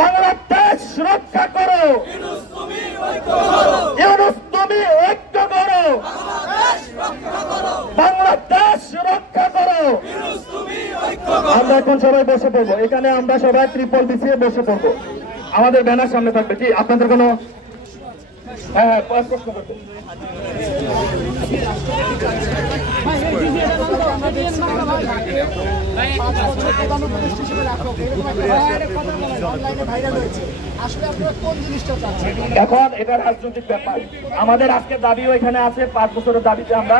বাংলাদেশ রক্ষা করো, ইউনূস তুমি ঐক্য করো, বাংলাদেশ রক্ষা করো। আমরা এখন সবাই বসে পড়বো, এখানে আমরা সবাই ত্রিপল বিছিয়ে বসে পড়বো। আমাদের ব্যানার সামনে থাকবে। কি আপনাদের কোনো প্রশ্ন করতে? এখন এটা রাজনৈতিক ব্যাপার। আমাদের আজকে দাবিও এখানে আছে, 5 বছরের দাবিতে আমরা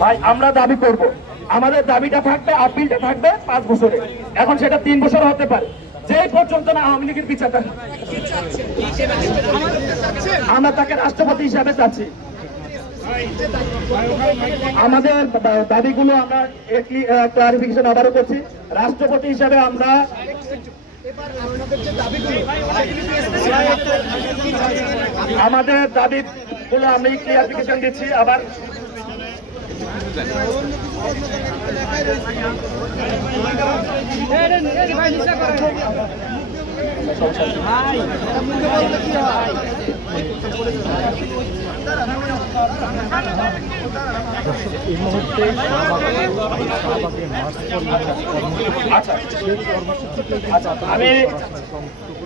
ভাই আমরা দাবি করব, আমাদের দাবিটা থাকবে, আপিলটা থাকবে 5 বছরে। এখন সেটা 3 বছর হতে পারে, যে পর্যন্ত না আওয়ামী লীগের বিচারটা। আমরা তাকে রাষ্ট্রপতি হিসাবে চাচ্ছি। আমাদের দাবিগুলো আমরা ক্লারিফিকেশন আবারও করছি। রাষ্ট্রপতি হিসাবে আমরা আমাদের দাবিগুলো আমি ক্লিয়ারিফিকেশন দিচ্ছি। আবার এই মুহূর্তে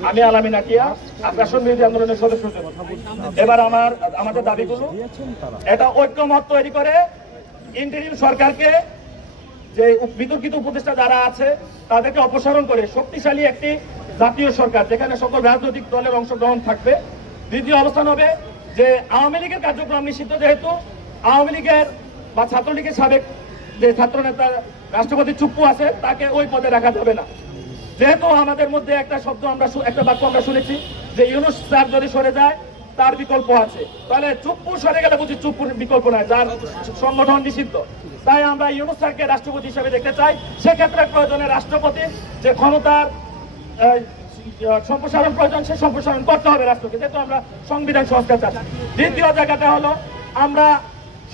আমি আলামিন আকিয়া, আগ্রাসন বিরোধী আন্দোলনের সদস্য। এবার আমাদের দাবিগুলো এটা ঐক্যমত তৈরি করে ইন্টারিম সরকারকে, যে বিতর্কিত উপদেষ্টা যারা আছে তাদেরকে অপসারণ করে শক্তিশালী একটি জাতীয় সরকার, যেখানে সকল রাজনৈতিক দলের অংশগ্রহণ থাকবে। দ্বিতীয় অবস্থান হবে যে আওয়ামী লীগের কার্যক্রম নিষিদ্ধ, যেহেতু আওয়ামী লীগের বা ছাত্রলীগের সাবেক যে ছাত্র নেতা রাষ্ট্রপতি চুপ্পু আছে, তাকে ওই পদে রাখা যাবে না। যেহেতু আমাদের মধ্যে একটা বাক্য আমরা শুনেছি যে ইউনূস স্যার যদি সরে যায় তার বিকল্প আছে, তাহলে চুপ্পু সরে গেলে বুঝি চুপ্পুর বিকল্প নাই, যার সংগঠন নিষিদ্ধ। তাই আমরা ইউনূস স্যারকে রাষ্ট্রপতি হিসেবে দেখতে চাই। সেক্ষেত্রে প্রয়োজনে রাষ্ট্রপতির যে ক্ষমতার সম্প্রসারণ প্রয়োজন, সে সম্প্রসারণ করতে হবে রাষ্ট্রকে, যেহেতু আমরা সংবিধান সংস্কার চাচ্ছি। দ্বিতীয় জায়গাটা হলো আমরা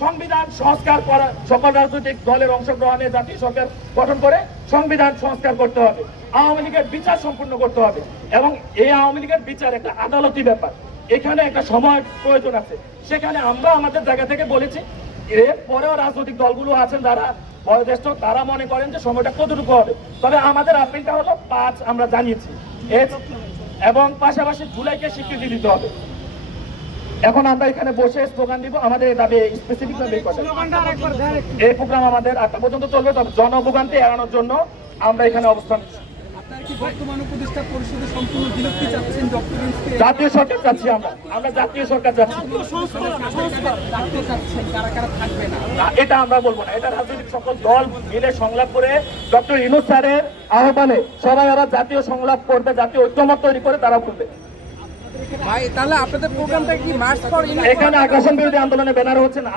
সংবিধান সংস্কার করা, সকল রাজনৈতিক দলের অংশগ্রহণে জাতীয় সরকার গঠন করে সংবিধান সংস্কার করতে হবে। আওয়ামী লীগের বিচার সম্পূর্ণ করতে হবে, এবং এই আওয়ামী লীগের বিচার একটা আদালতি ব্যাপার, এখানে একটা সময় প্রয়োজন আছে। সেখানে আমরা আমাদের জায়গা থেকে বলেছি, এর পরেও রাজনৈতিক দলগুলো আছেন যারা বয়োজ্যেষ্ঠ, তারা মনে করেন যে সময়টা কতটুকু হবে। তবে আমাদের আপিলটা হলো 5 আমরা জানিয়েছি, এবং পাশাপাশি জুলাইকে স্বীকৃতি দিতে হবে। এখন আমরা এখানে বসে স্লোগান দিব, আমাদের দাবি স্পেসিফিক ভাবে এই প্রোগ্রাম আমাদের 8টা পর্যন্ত চলবে। তবে জনভোগান্তি এড়ানোর জন্য আমরা এখানে অবস্থান। জাতীয় সরকার চাচ্ছি, আমরা জাতীয় সরকার চাচ্ছি। এটা আমরা বলবো না, এটা রাজনৈতিক সকল দল মিলে সংলাপ করে ডক্টর ইউনূস স্যারের আহ্বানে সবাই ওরা জাতীয় সংলাপ করবে, জাতীয় ঐক্যমত তৈরি করে তারা বলবে। ভাই তাহলে আপনাদের প্রোগ্রামটা কি মার্চ ফর ইউনূস? এখানে আগ্রাসন বিরোধী আন্দোলনের ব্যানার হচ্ছে না।